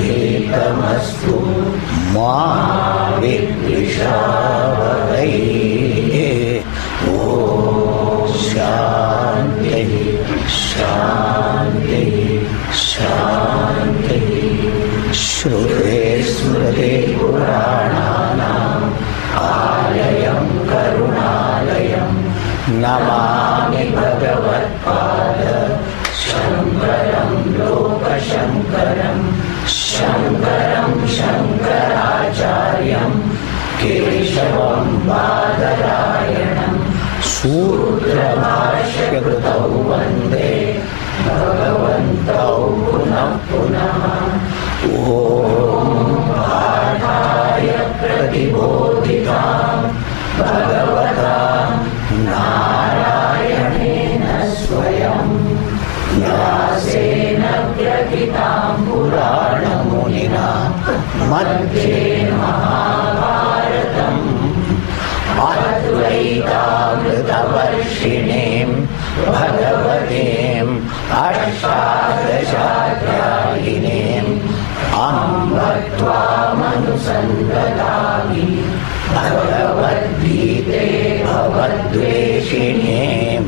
तेजस्विनावधीतमस्तु मा विद्विषावहै। ओम शांति शांति शांति। श्रुते स्मृते पुराणानाम् आलयं करुणालयं नमामि भगवत्पाद शंकरं लोकशंकरं शंकरं शंकराचार्यं केशवं बादरायणं सूत्रभाष्यकृतौ वन्दे भगवन्तौ पुनः पुनः। ओम पाठाय प्रतिबोधितां भगवता नारायणेन स्वयं व्यासेन ग्रथितां पुराणमुनिना मध्ये महाभारतम् अद्वैतामृतवर्षिणीं भगवतीम् अष्टादशाध्यायिनीम् अम्ब त्वामनुसन्दधामि भगवद्गीते भवद्वेषिणीं।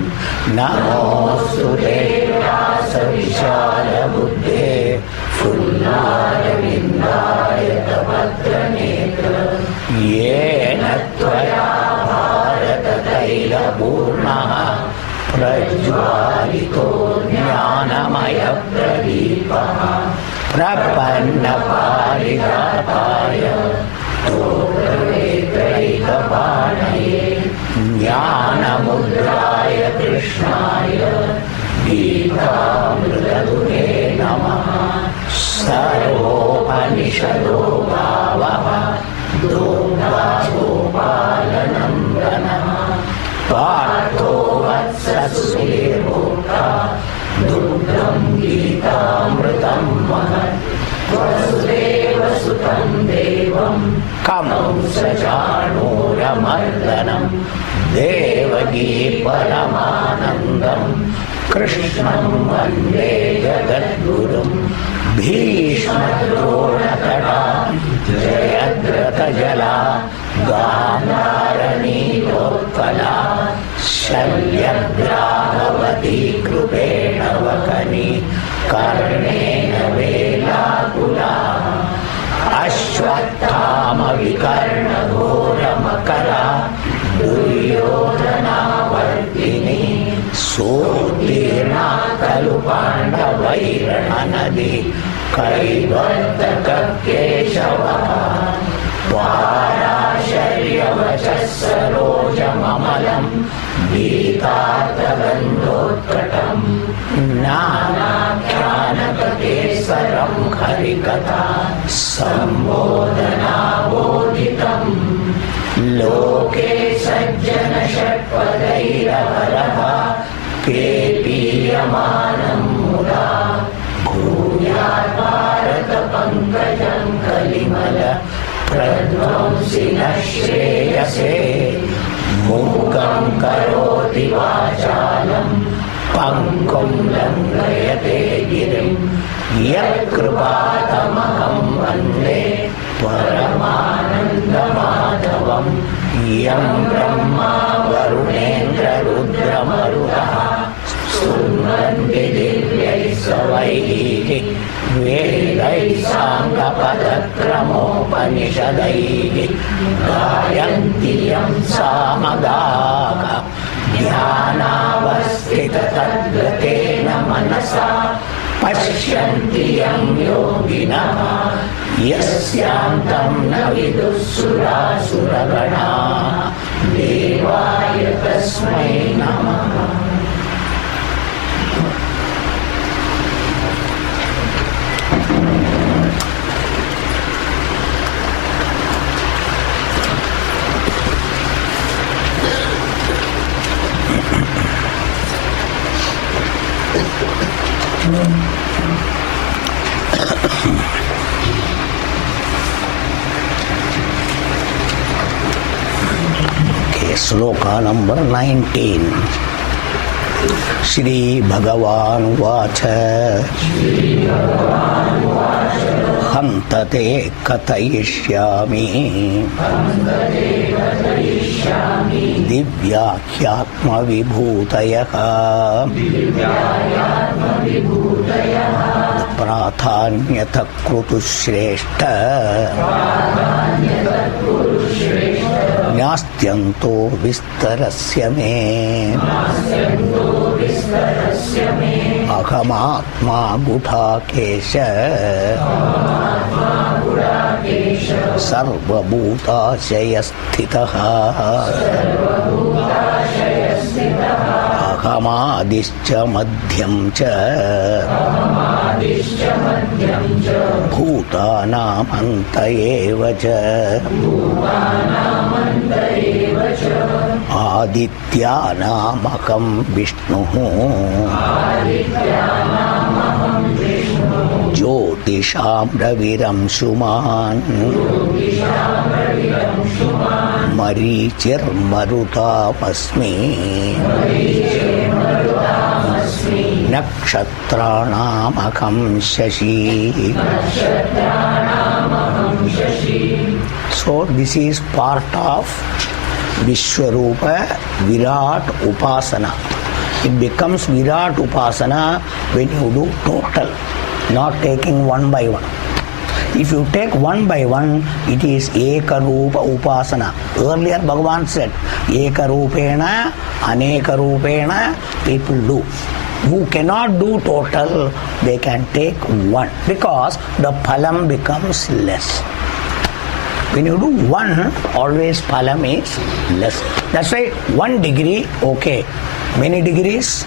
नमोऽस्तुते व्यासविशालबुद्धे फुल्लारविन्दाय भद्रनेत्र येन त्वया भारततैलपूर्णः प्रज्वालितो ज्ञानमयप्रदीपः प्रपन्नपारिजाताय स्तोत्रवेत्रैकपाणये ज्ञानमुद्राय कृष्णाय गीतामृतदुहे नमः। सर्वोपनिषदो गावः दोग्धागोपालनन्दनः पार्थो वत्ससुरेर्भोक्ता दुग्धं गीतामृतं महत्। वसुदेवसुतं देवं कंसचाणूरमर्दनं देवकी परमानन्दं कृष्णं वन्दे जगद्गुरुं। भीष्मद्रोणतटा जयद्रथजला गान्धारनीलोत्पला शल्यग्राहवती कृपेण वकनी कर्णेन वेलाकुला अश्वत्थामविकर्णघोरमकरा दुर्योधनावर्तिनी सोत्तीर्णा खलु पाण्डवैर्णनदी कैवर्तककेशवः पाराशर्यवचः सरोजममलं गीतार्थगन्धोत्कटं नानाख्यानककेसरं हरिकथा सम्बोधनाबोधितं। लोके सज्जनषट्पदैरहरः पेपीयमानं मुदा भूयात् भारतपङ्कजं कलिमल प्रध्वंसिनः श्रेयसे। मूकं करोति वाचालं पङ्कुं लङ्घयते गिरिं यत्कृपातमहं वन्दे परमानन्दमाधवं। यं ब्रह्मा वरुणेन्द्ररुद्रमरुतः स्तुवन्ति दिव्यैः सवैः वेदैः साङ्गपदक्रमोपनिषदैः गायन्ति यं सामगाः ध्यानावस्थिततद्गतेन मनसा पश्यन्ति यं योगिनः यस्यान्तं न विदुःसुरासुरगणाः देवाय तस्मै नमः। श्लोका नंबर 19। श्री भगवान् वाच हन्त ते कथयिष्यामि दिव्याख्यात्मविभूतयः प्राधान्यतः कृतुश्रेष्ठ न्यास्त्यन्तो विस्तरस्य मे अहमात्मा गुडाकेश सर्वभूताशयस्थितः अहमादिश्च मध्यं च भूतानामन्त एव च आदित्यानामहं विष्णुः ज्योतिषां रविरंशुमान् मरीचिर्मरुतामस्मि नक्षत्राणामहं Shashi. So this is part of Vishwarupa Virat Upasana. It becomes Virat Upasana when you do total, not taking one by one. If you take one by one, it is Ekarupa Upasana. Earlier Bhagavan said, Ekarupena, Anekarupena, people do. Who cannot do total, they can take one, because the phalam becomes less. When you do one, always phalam is less. That's why 1 degree, okay. Many degrees,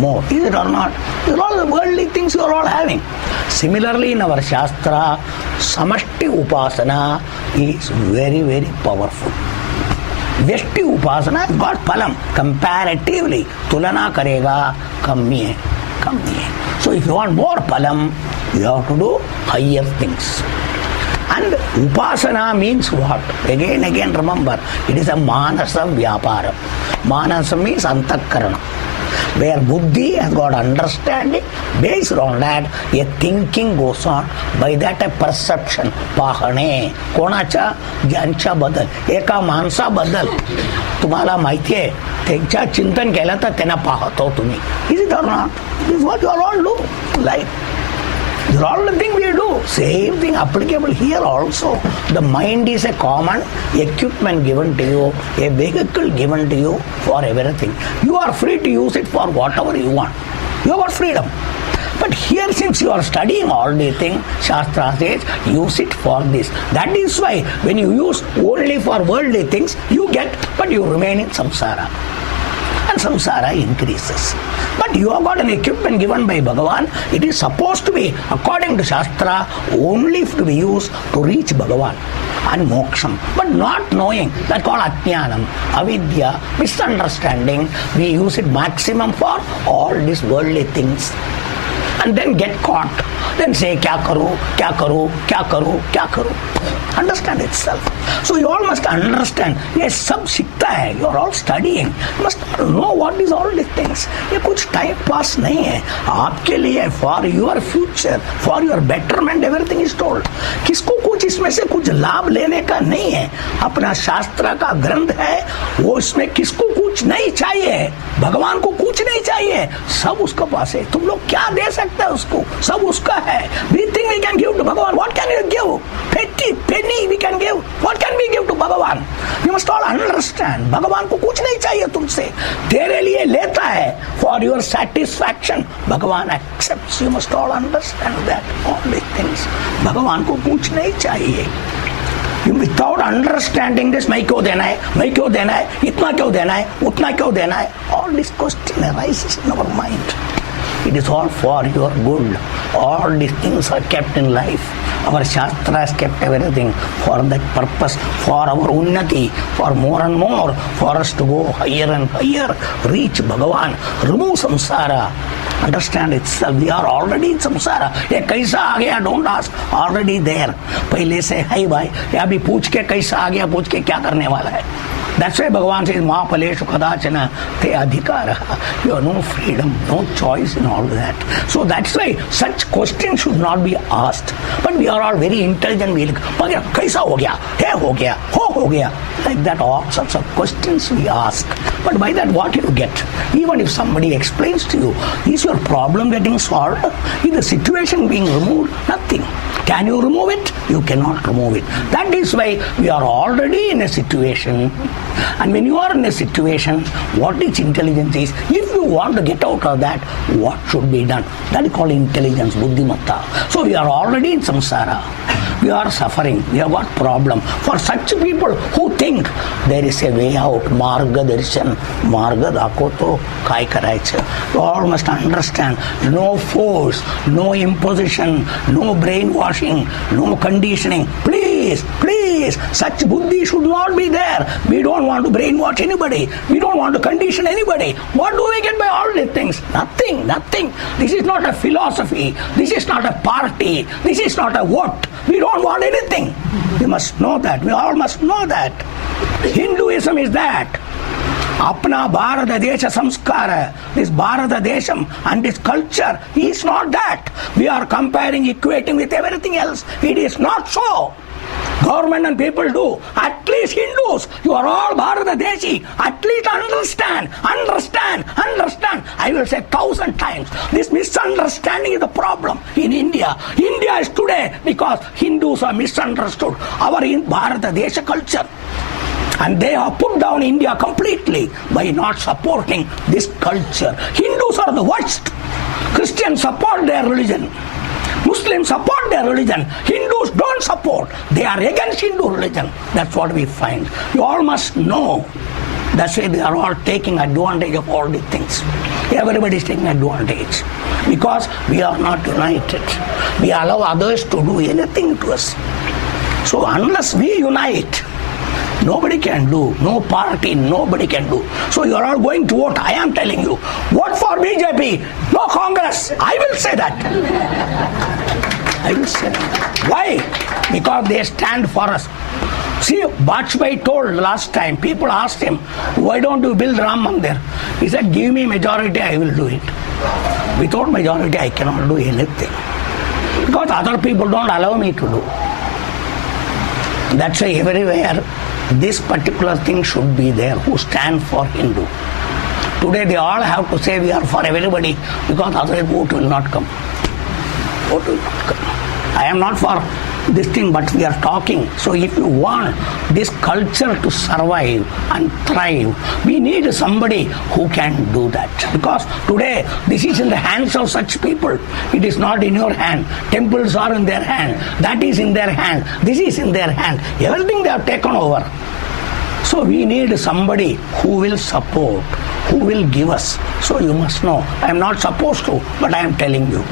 more. Is it or not? These are all the worldly things you are all having. Similarly, in our Shastra, Samashti Upasana is very, very powerful. Vyashti Upasana has got phalam. Comparatively, tulana karega, kammi hai. So if you want more phalam, you have to do higher things. And Upasana means what? Again remember, it is a Manasa Vyapara. Manasa means Antakarana, where Buddhi has got understanding. Based on that, a thinking goes on. By that, a perception. Pahane, konacha, jancha badal. Eka mansa badal. Tumhala mahiती आहे, त्यांच्या चिंतन केलं तर त्यांना पाहतो तुम्ही. Is it or not? This is what you all do. Like, this is all the thing we do. Same thing applicable here also. The mind is a common equipment given to you, a vehicle given to you for everything. You are free to use it for whatever you want. You have got freedom. But here, since you are studying all these things, Shastra says, use it for this. That is why when you use only for worldly things, you get, but you remain in samsara. And samsara increases. But you have got an equipment given by Bhagavan. It is supposed to be, according to Shastra, only to be used to reach Bhagavan and moksham. But not knowing, that's called ajnanam, avidya, misunderstanding. We use it maximum for all these worldly things. And then get caught. Then say, kya karu, kya karu, kya karu, kya karu. Understand itself. So you all must understand. Yes, sab सीखता है. You are all studying. You must know what is all these things. ये कुछ time pass नहीं है. आपके लिए, for your future, for your betterment, everything is told. किसको कुछ इसमें से कुछ लाभ लेने का नहीं है. अपना शास्त्र का ग्रंथ है, वो इसमें किसको कुछ नहीं चाहिए. भगवान को कुछ नहीं चाहिए. सब उसके पास है. तुम लोग क्या दे सकते हैं उसको? सब उसका है. We think we can give to Bhagavan. What can you give? Penny we can give. What can we give to Bhagavan? We must all understand. भगवान को कुछ नहीं चाहिए तुमसे, तेरे लिए लेता है for your satisfaction. भगवान accepts. You must all understand that. All these things. भगवान को कुछ नहीं चाहिए. Without understanding this, मैं क्यों देना है, मैं क्यों देना है, इतना क्यों देना है, उतना क्यों देना है, all this question arises in our mind. It is all for your good. All these things are kept in life. Our Shastra has kept everything for that purpose, for our unnati, for more and more, for us to go higher and higher, reach Bhagavan, remove samsara. Understand itself. We are already in samsara. ये कैसा आ गया? Don't ask. Already there. पहले से है भाई. ये अभी पूछ के कैसा आ गया, पूछ के क्या करने वाला है? That's why Bhagavan says, Mahapaleshu kadachana te adhikara. You have no freedom, no choice in all that. So that's why such questions should not be asked. But we are all very intelligent. We like, kaisa ho gaya? Hey ho gaya? Ho gaya? Like that, all sorts of questions we ask. But by that, what you get? Even if somebody explains to you, is your problem getting solved? Is the situation being removed? Nothing. Can you remove it? You cannot remove it. That is why we are already in a situation. And when you are in a situation, what is intelligence is, if you want to get out of that, what should be done? That is called intelligence, buddhimatta. So we are already in samsara. We are suffering. We have got problem. For such people who think there is a way out, marga darshan, marga dakoto, kai karaicha. You all must understand, no force, no imposition, no brainwashing, no conditioning. Please, please, such buddhi should not be there. We don't want to brainwash anybody. We don't want to condition anybody. What do we get by all these things? Nothing, nothing. This is not a philosophy. This is not a party. This is not a vote. We don't want anything. We must know that. We all must know that. Hinduism is that. Apna Bharata Desha Samskara, this Bharata Desham and this culture is not that. We are comparing, equating with everything else. It is not so. Government and people do. At least Hindus, you are all Bharata Deshi. At least understand. I will say 1,000 times. This misunderstanding is the problem in India. India is today because Hindus are misunderstood. Our Bharata Desha culture. And they have put down India completely by not supporting this culture. Hindus are the worst. Christians support their religion. Muslims support their religion. Hindus don't support. They are against Hindu religion. That's what we find. You all must know. That's why they are all taking advantage of all these things. Everybody is taking advantage. Because we are not united. We allow others to do anything to us. So unless we unite, nobody can do. No party, nobody can do. So you are all going to vote. I am telling you. Vote for BJP. No Congress. I will say that. I will say that. Why? Because they stand for us. See, Bajpayee told last time, people asked him, why don't you build Ram Mandir? He said, give me majority, I will do it. Without majority, I cannot do anything. Because other people don't allow me to do. That's why everywhere, this particular thing should be there, who stand for Hindu. Today they all have to say we are for everybody because otherwise vote will not come. Vote will not come. I am not for this thing, but we are talking. So if you want this culture to survive and thrive, we need somebody who can do that. Because today this is in the hands of such people. It is not in your hand. Temples are in their hand. That is in their hand. This is in their hand. Everything they have taken over. So we need somebody who will support, who will give us. So you must know, I am not supposed to, but I am telling you.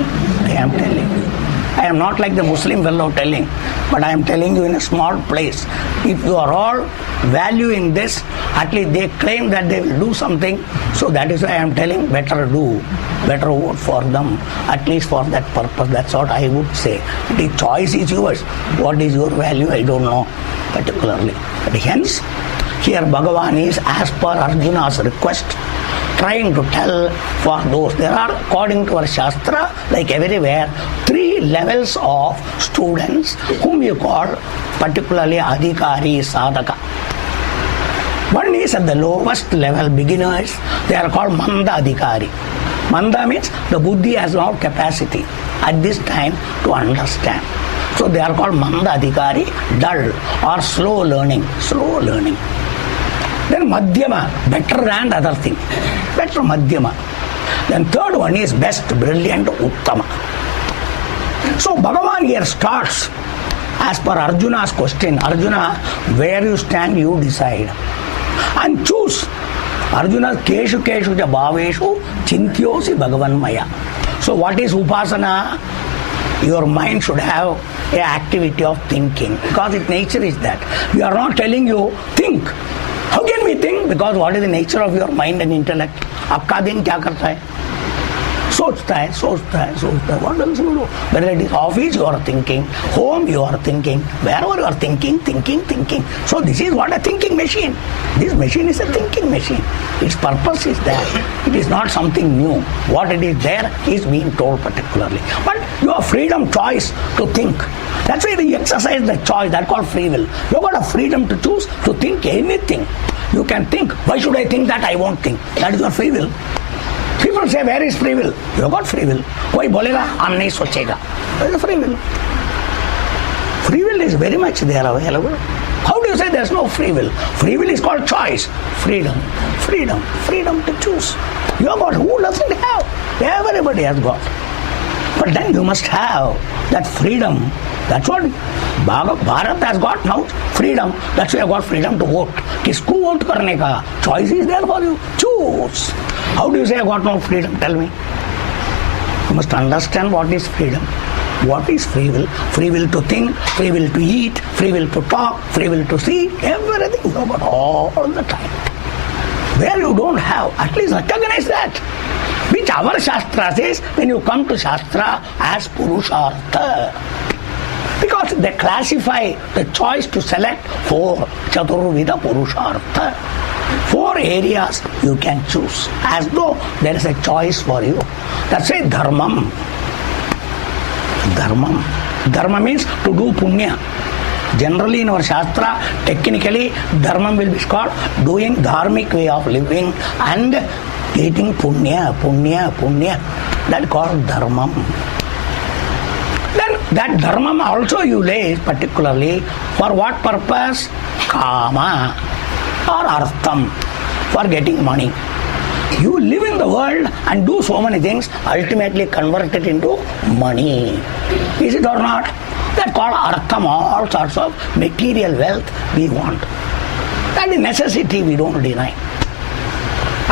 I am telling you. I am not like the Muslim fellow telling, but I am telling you in a small place. If you are all valuing this, at least they claim that they will do something. So that is why I am telling, better do, better vote for them, at least for that purpose. That's what I would say. The choice is yours. What is your value? I don't know particularly. But hence, here Bhagavan is, as per Arjuna's request, trying to tell for those. There are, according to our Shastra, like everywhere, 3 levels of students whom you call particularly Adhikari, Sadhaka. One is at the lowest level, beginners. They are called Manda Adhikari. Manda means the buddhi has no capacity at this time to understand. So they are called Manda Adhikari, dull or slow learning. Slow learning. Then Madhyama, better than other thing. Better Madhyama. Then third one is best, brilliant, Uttama. So Bhagavan here starts as per Arjuna's question. Arjuna, where you stand, you decide. And choose. Arjuna, keshu keshu ja bhaveshu chintyosi Bhagavan maya. So what is Upasana? Your mind should have an activity of thinking, because its nature is that. We are not telling you, think. How can we think? Because what is the nature of your mind and intellect? Aapka din kya karta hai? सोचता है, सोचता है, सोचता है. What else you do? Whether it is office, you are thinking. Home, you are thinking. Wherever you are thinking, thinking, thinking. So this is what a thinking machine. This machine is a thinking machine. Its purpose is that. It is not something new. What it is there is being told particularly. But you have freedom, choice to think. That's why you exercise the choice. That's called free will. You have got a freedom to choose to think anything. You can think. Why should I think that? I won't think. That is your free will. People say, where is free will? You have got free will. कोई बोलेगा हम नहीं सोचेगा. Where is free will? Free will is very much there available. How do you say there is no free will? Free will is called choice. Freedom. Freedom. Freedom to choose. You have got. Who doesn't have? Everybody has got. But then you must have that freedom. That's what Bharat has got now. Freedom. That's why you have got freedom to vote. किसको vote करने का? Choice is there for you. Choose. How do you say I got no freedom? Tell me. You must understand what is freedom. What is free will? Free will to think, free will to eat, free will to talk, free will to see, everything you got all the time. Where you don't have, at least recognize that. Which our Shastra says, when you come to Shastra as Purushartha. Because they classify the choice to select 4 Chaturvida Purushartha. 4 areas you can choose, as though there is a choice for you. That's why Dharmam. Dharmam. Dharma means to do punya. Generally in our Shastra, technically, Dharmam will be called doing dharmic way of living and getting punya, punya, punya. That's called Dharmam. Then that Dharmam also you lay particularly for what purpose? Kama or Artham, for getting money. You live in the world and do so many things, ultimately convert it into money. Is it or not? That's called Artham, all sorts of material wealth we want. That is necessity, we don't deny.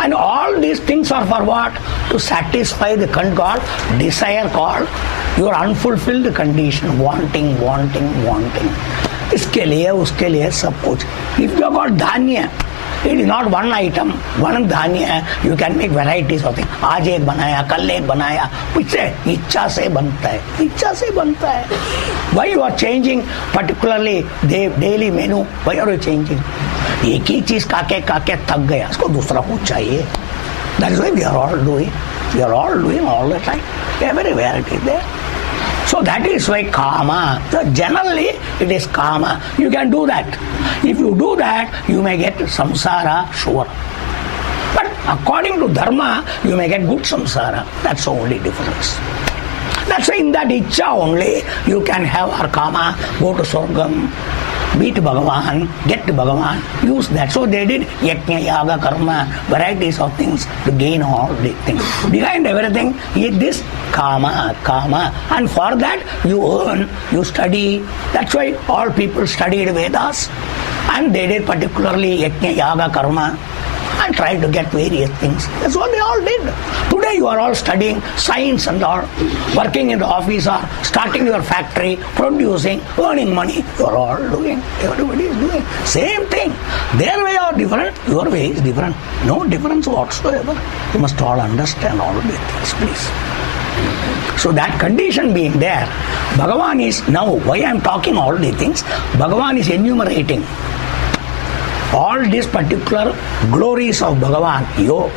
And all these things are for what? To satisfy the called desire, called your unfulfilled condition, wanting, wanting, wanting. इसके लिए उसके लिए सब कुछ. If you have got धान्य, it is not one item, one धान्य. You can make varieties of things. आज एक बनाया, कल एक बनाया. इससे इच्छा से बनता है. इच्छा से बनता है. Why you are changing particularly daily menu? Why are you changing? एक ही चीज काके काके थक गया. उसको दूसरा कुछ चाहिए. That is why we are all doing. We are all doing all the time. Everywhere it is there. So that is why Kama. So generally it is Kama. You can do that. If you do that, you may get samsara, sure. But according to Dharma, you may get good samsara. That's the only difference. That's why in that Icha only, you can have our Kama, go to Sorgam, meet Bhagavan, get to Bhagavan, use that. So they did Yajna, Yaga, Karma, varieties of things to gain all these things. Behind everything is this Kama, Kama. And for that you earn, you study. That's why all people studied Vedas. And they did particularly Yajna, Yaga, Karma. And tried to get various things. That's what they all did. Today you are all studying science and all, working in the office or starting your factory, producing, earning money. You are all doing. Everybody is doing. Same thing. Their way are different, your way is different. No difference whatsoever. You must all understand all of these things, please. So that condition being there, Bhagavan is now, why I am talking all these things, Bhagavan is enumerating all these particular glories of Bhagavan, Yo,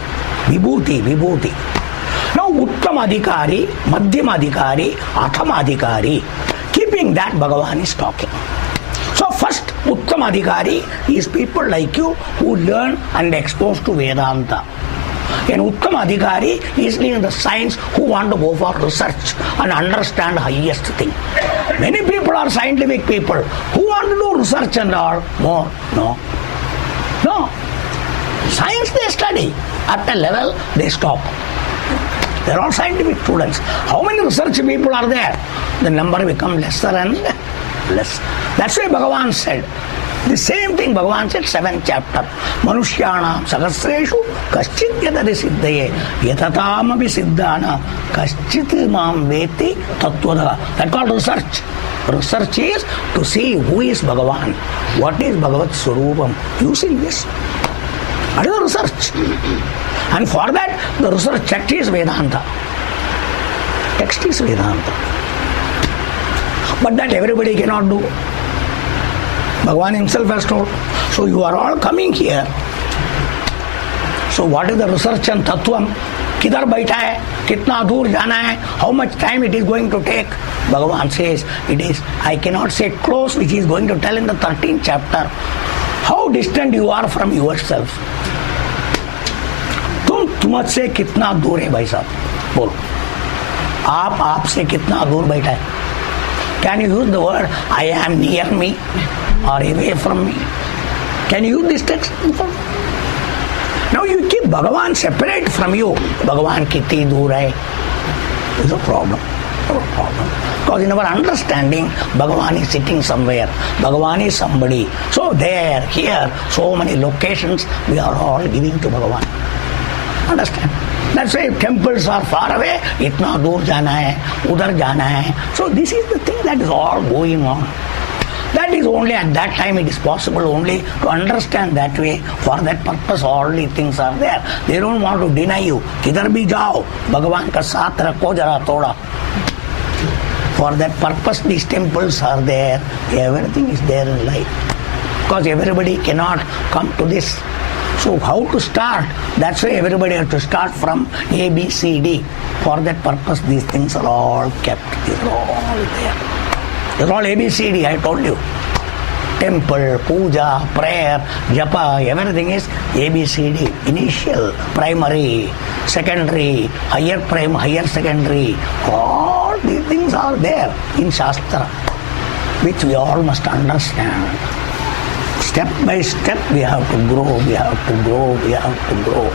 Vibhuti, Vibhuti. Now Uttam Adhikari, Madhyam Adhikari, Atham Adhikari. Keeping that, Bhagavan is talking. So first Uttam Adhikari is people like you who learn and exposed to Vedanta. An Uttam Adhikari is in the science who want to go for research and understand highest thing. Many people are scientific people who want to do research and all more. No. No. Science they study. At a level, they stop. They're all scientific students. How many research people are there? The number becomes lesser and less. That's why Bhagavan said, the same thing Bhagavan said, 7th chapter. Manushyanam sahasreshu kaschit yadari siddhaye yatatamabhi siddhana kaschit mam veti tattvada. That's called research. Research is to see who is Bhagavan, what is Bhagavat Swarupam, using this. That is the research. And for that, the research text is Vedanta. Text is Vedanta. But that everybody cannot do. Bhagavan himself has told. So you are all coming here. So what is the research and tattvam? Kidhar baitha hai? Kitna dur jana hai? How much time it is going to take? Bhagavan says it is, I cannot say close, which he is going to tell in the 13th chapter. How distant you are from yourself. तुम से कितना दूर है भाई साहब, बोलो. आप से कितना दूर बैठा है? Can you use the word I am near me or away from me? Can you use this text? Now you keep Bhagavan separate from you. Bhagavan kitni dur hai? Is a problem. Because in our understanding, Bhagavan is sitting somewhere. Bhagavan is somebody. So there, here, so many locations we are all giving to Bhagavan. Understand? That's why temples are far away. Itna dur jana hai, udhar jana hai. So this is the thing that is all going on. That is only at that time it is possible only to understand that way. For that purpose all these things are there. They don't want to deny you. Kidhar bhi jao, Bhagavan ka saath rakho jara thoda. For that purpose these temples are there. Everything is there in life. Because everybody cannot come to this. So how to start? That's why everybody has to start from A, B, C, D. For that purpose these things are all kept. These are all there. They're all A, B, C, D, I told you. Temple, puja, prayer, japa, everything is A, B, C, D. Initial, primary, secondary, higher secondary. All these things are there in Shastra, which we all must understand. Step by step we have to grow, we have to grow, we have to grow.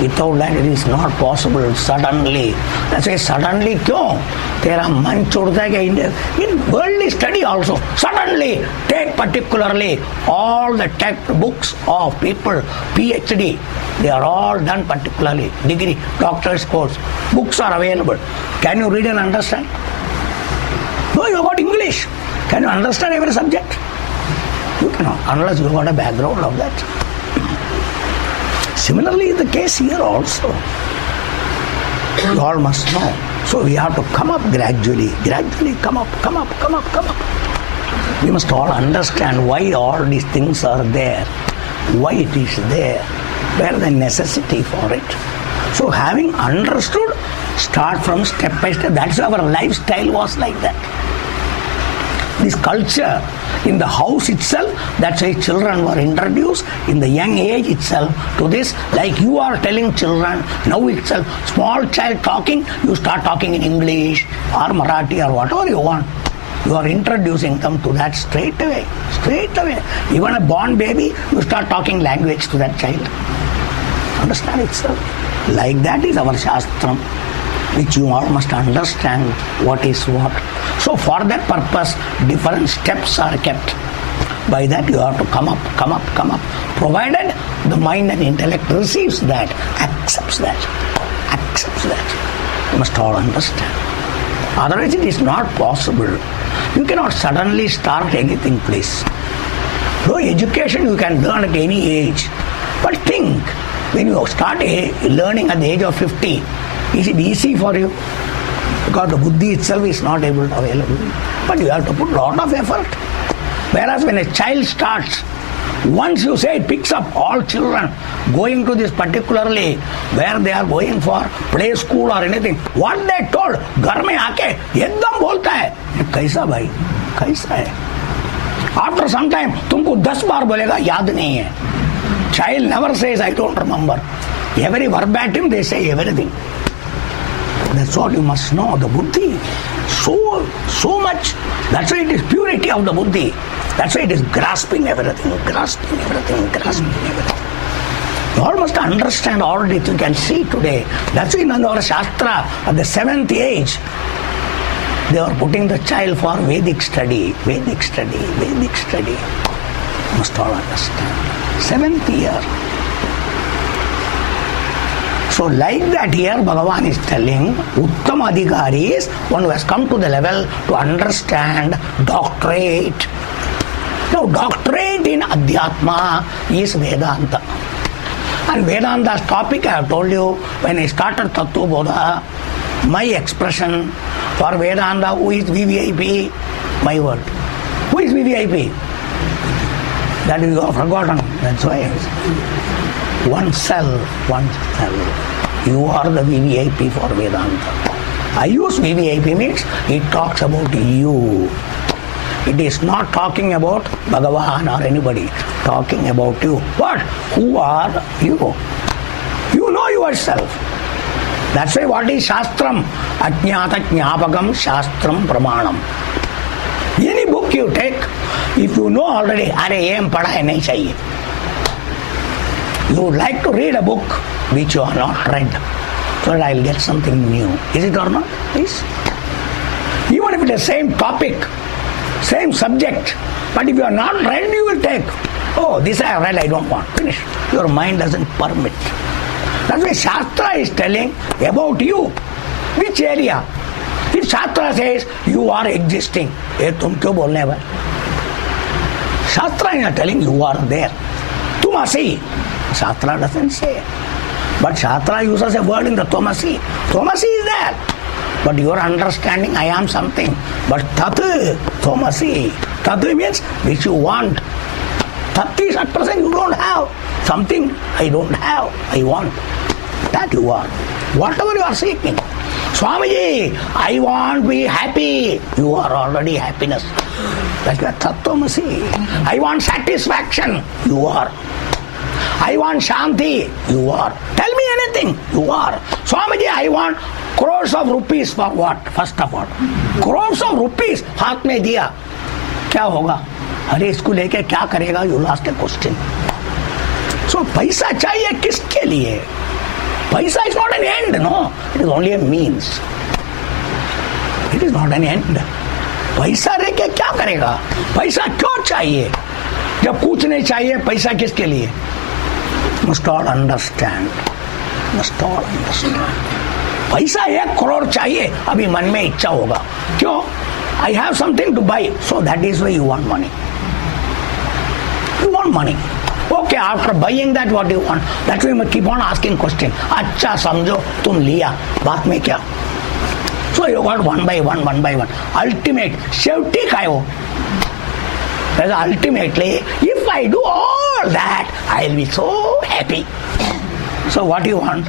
Without that it is not possible suddenly. That's why suddenly क्यों? तेरा मन छोड़ता है कि in worldly study also suddenly take particularly all the textbooks of people PhD, they are all done particularly degree, doctor's course. Books are available. Can you read and understand? No, you got English. Can you understand every subject? You cannot, unless you got a background of that. Similarly is the case here also. You all must know. So we have to come up gradually come up. We must all understand why all these things are there, why it is there, where the necessity for it. So having understood, start from step by step. That's our lifestyle was like that. This culture in the house itself, that's why children were introduced in the young age itself to this. Like you are telling children now itself, small child talking, you start talking in English or Marathi or whatever you want. You are introducing them to that straight away. Even a born baby, you start talking language to that child. Understand itself? Like that is our Shastram, which you all must understand what is what. So for that purpose, different steps are kept. By that you have to come up. Provided the mind and intellect receives that, accepts that. You must all understand. Otherwise it is not possible. You cannot suddenly start anything, please. No education you can learn at any age. But think, when you start learning at the age of 50, is it easy for you? Because the buddhi itself is not able to available. But you have to put a lot of effort. Whereas when a child starts, once you say it picks up all children going to this particularly where they are going for play school or anything, what they told, घर में आके एकदम बोलता है, कैसा भाई, कैसा है? After some time, तुमको 10 बार बोलेगा, याद नहीं है. Child never says, I don't remember. Every verbatim they say everything. That's what you must know. The buddhi, so much. That's why it is purity of the buddhi. That's why it is grasping everything. You all must understand all this. You can see today. That's why in our Shastra, at the 7th age, they are putting the child for Vedic study. Vedic study, Vedic study. You must all understand. 7th year. So like that here, Bhagavan is telling, Uttama Adhikari is one who has come to the level to understand doctorate. Now, doctorate in Adhyatma is Vedanta. And Vedanta's topic, I have told you, when I started Tattva Bodha, my expression for Vedanta, who is VVIP? My word. Who is VVIP? That you have forgotten. That's why. Oneself. You are the VVIP for Vedanta. I use VVIP means it talks about you. It is not talking about Bhagavan or anybody. Talking about you. What? Who are you? You know yourself. That's why what is Shastram? Ajñāta Jñāpakam Shastram Pramanam. Any book you take, if you know already, Are em padha nahi chahiye. You would like to read a book which you are not read, so that I will get something new. Is it or not? Please. Even if it is the same topic, same subject, but if you are not read, you will take. Oh, this I have read, I don't want. Finish. Your mind doesn't permit. That's why Shastra is telling about you. Which area? If Shastra says you are existing, tum kyun bolne hai? Shastra is telling you are there. Tum asi. Shastra doesn't say. But Shastra uses a word in the Tomasi. Tomasi is there. But your understanding, I am something. But Tat, Tomasi. Tat means which you want. Tat is at present you don't have. Something I don't have, I want. That you want. Whatever you are seeking. Swamiji, I want to be happy. You are already happiness. That's why Tattvamasi. I want satisfaction. You are. I want Shanti. You are. Tell me anything. You are. Swamiji, I want crores of rupees for what? First of all. Crores of rupees. हाथ में दिया. क्या होगा? अरे इसको लेके क्या करेगा? You ask a question. So पैसा चाहिए किसके लिए? पैसा is not an end, no. It is only a means. It is not an end. पैसा रह के क्या करेगा? पैसा क्यों चाहिए? जब कुछ नहीं चाहिए, पैसा किसके लिए? Must all understand. Must all understand. पैसा 1 करोड़ चाहिए, अभी मन में इच्छा होगा. क्यों? I have something to buy, so that is why you want money. You want money. Okay, after buying that, what do you want? That's why you keep on asking question. अच्छा समझो तुम लिया, बात में क्या? So you got one by one. Ultimate, शेवटी काय हो? Because ultimately, if I do all that, I will be so happy. So what do you want?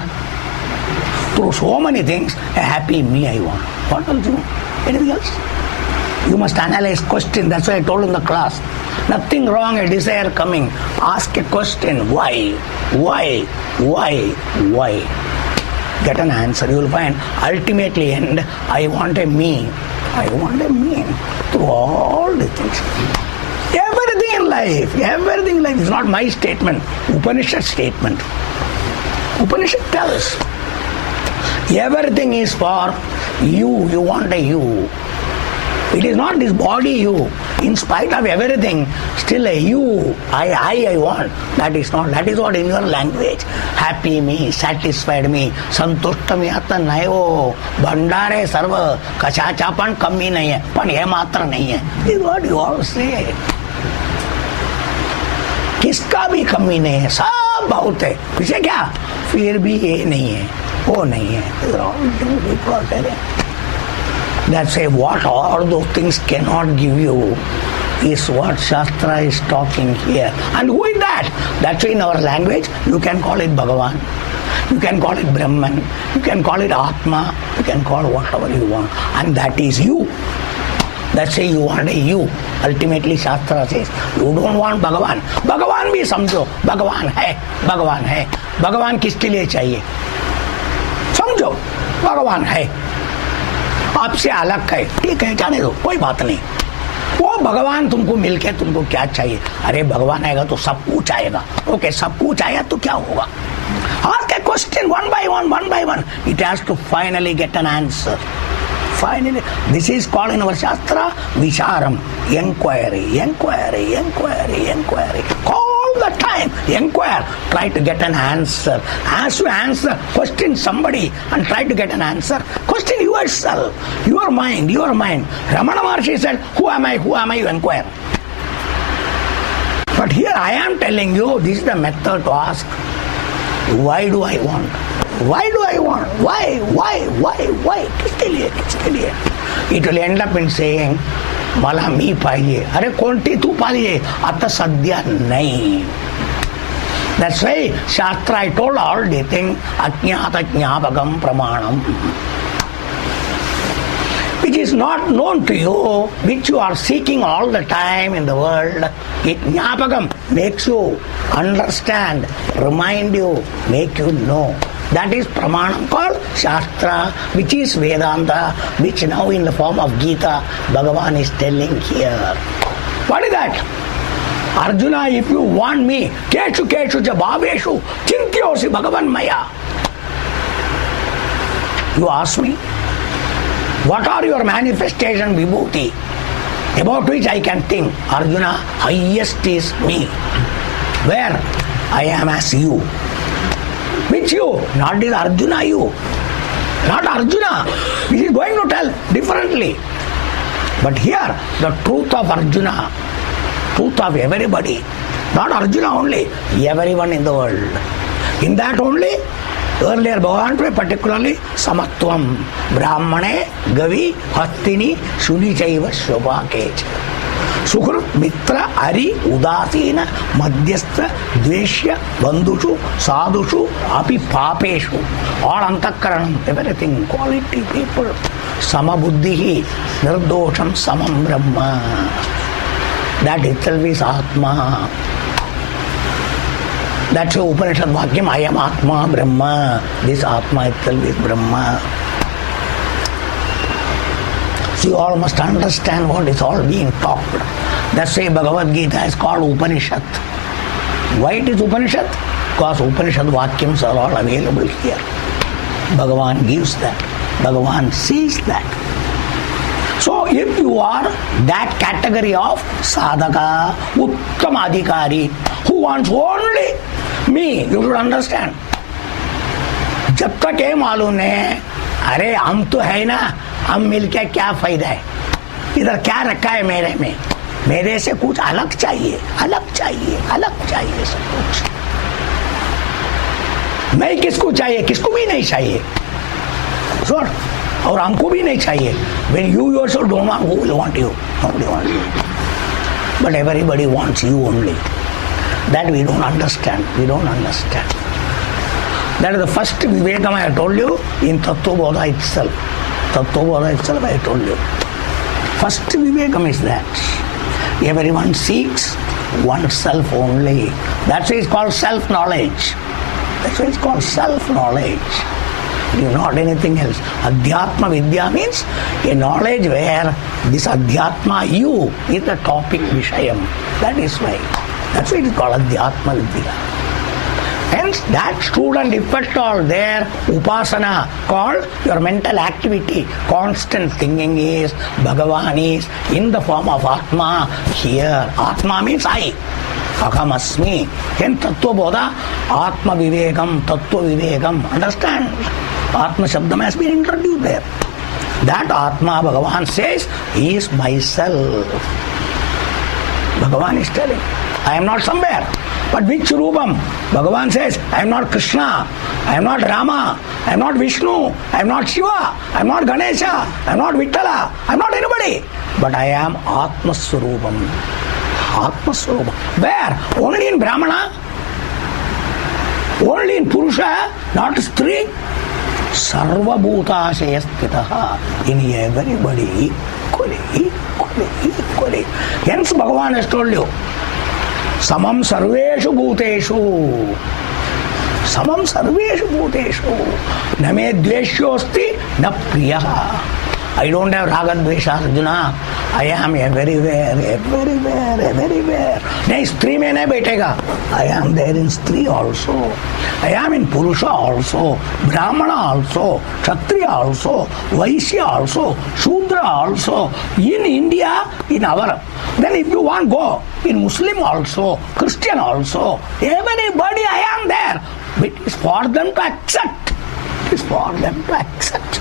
Through so many things, a happy me I want. What else you want? Anything else? You must analyze question. That's why I told in the class. Nothing wrong, a desire coming. Ask a question. Why? Get an answer. You will find ultimately end. I want a me. I want a me. Through all the things. Everything in life is not my statement. Upanishad statement. Upanishad tells. Everything is for you. You want a you. It is not this body you. In spite of everything, still a you. I want. That is not. That is what in your language. Happy me, satisfied me, संतुष्ट मी आता नहीं हो. भंडारे सर्व कशाचा पण कमी नहीं है. पण हे मात्र नहीं है. This is what you all say. किसका भी कमी नहीं है. सब बहुत है. पीछे क्या? फिर भी ये नहीं है. वो नहीं है. That say what all those things cannot give you is what Shastra is talking here. And who is that? That's why in our language you can call it Bhagavan, you can call it Brahman, you can call it Atma, you can call whatever you want. And that is you. That's why you want a you. Ultimately Shastra says you don't want Bhagavan. Bhagavan भी समझो. भगवान है. भगवान किसके लिए चाहिए? समझो. भगवान है. आपसे अलग है. ठीक है, जाने दो, कोई बात नहीं. वो भगवान तुमको मिलके तुमको क्या चाहिए? अरे भगवान आएगा तो सब कुछ आएगा. ओके, सब कुछ आया तो क्या होगा? Ask a question one by one. It has to finally get an answer. Finally, this is called in our Shastra Visharam, inquiry. All the time, inquire, try to get an answer. As you answer, question somebody and try to get an answer. Question yourself, your mind. Ramana Maharshi said, who am I, you inquire. But here I am telling you, this is the method to ask. Why do I want? Why? किसके लिए? It will end up in saying, मला मी पाहिजे. अरे कोणती तू पाहिजे? आता सध्या नाही. That's why Shastra, I told all the thing, अज्ञात ज्ञापकम प्रमाणम, which is not known to you, which you are seeking all the time in the world. It jnapakam makes you understand, remind you, make you know. That is pramanam called Shastra, which is Vedanta, which now in the form of Gita, Bhagavan is telling here. What is that? Arjuna, if you want me, keshu ja bhaveshu, chintyosi Bhagavan maya. You ask me, what are your manifestation vibhuti about which I can think? Arjuna, highest is me. Where? I am as you. Which you? Not this Arjuna you. Not Arjuna. He is going to tell differently. But here, the truth of Arjuna, truth of everybody, not Arjuna only, everyone in the world. In that only, earlier Bhagavan particularly Samatvam, Brahmane, Gavi, Hattini, Shuni Chaiva, Shobhakech. Sukrut, Mitra, Ari, Udasina, Madhyastha, Dveshya, Bandhushu, Sadhushu, Api Papeshu, all Antakaranam, everything, quality people. Samabuddhihi, Nirdosham, Samam Brahma. That itself is Atma. That's why Upanishad Vakyam, I am Atma, Brahma. This Atma itself is Brahma. So you all must understand what is all being talked. That's why Bhagavad Gita is called Upanishad. Why it is Upanishad? Because Upanishad Vakyams are all available here. Bhagavan gives that. Bhagavan sees that. So if you are that category of sadhaka, uttamadhikari, who wants only me, you should understand. जब तक ये मालूम है, अरे हम तो है ना, हम मिलके क्या फायदा है, इधर क्या रखा है मेरे में, मेरे से कुछ अलग चाहिए सब कुछ. मैं किसको चाहिए, किसको भी नहीं चाहिए, सुन, और हमको भी नहीं चाहिए. When you yourself don't want, who will want you? Nobody wants you. But everybody wants you only. That we don't understand. That is the first Vivekam I told you in Tattvabodha itself. I told you. First Vivekam is that. Everyone seeks oneself only. That's why it's called self-knowledge. Not anything else. Adhyatma Vidya means a knowledge where this Adhyatma, you, is the topic Vishayam. That's why it is called Adhyatma Vidya. Hence, that student effect all there, Upasana, called your mental activity, constant thinking is, Bhagavan is in the form of Atma here. Atma means I. Aham asmi. Hence, Tattvabodha, Atma Vivekam, Tattva Vivekam. Understand? Atma Shabdam has been introduced there. That Atma, Bhagavan says, is myself. Bhagavan is telling, I am not somewhere. But which Rupam? Bhagavan says, I am not Krishna, I am not Rama, I am not Vishnu, I am not Shiva, I am not Ganesha, I am not Vittala, I am not anybody. But I am Atma Swarupam. Where? Only in Brahmana? Only in Purusha, not Stri? Sarva Bhutashaya Sthitaha. In everybody equally. Hence Bhagavan has told you, Samam Sarveshu Bhuteshu. Na me dveshyosti na priyaha. I don't have Raga Dvesha Arjuna. I am everywhere, everywhere, everywhere. नहीं स्त्री में नहीं बैठेगा. I am there in स्त्री also. I am in Purusha also, Brahmana also, Kshatriya also, Vaishya also, Shudra also. In India, in our. Then if you want go, in Muslim also, Christian also, everybody I am there. But it is for them to accept. It is for them to accept.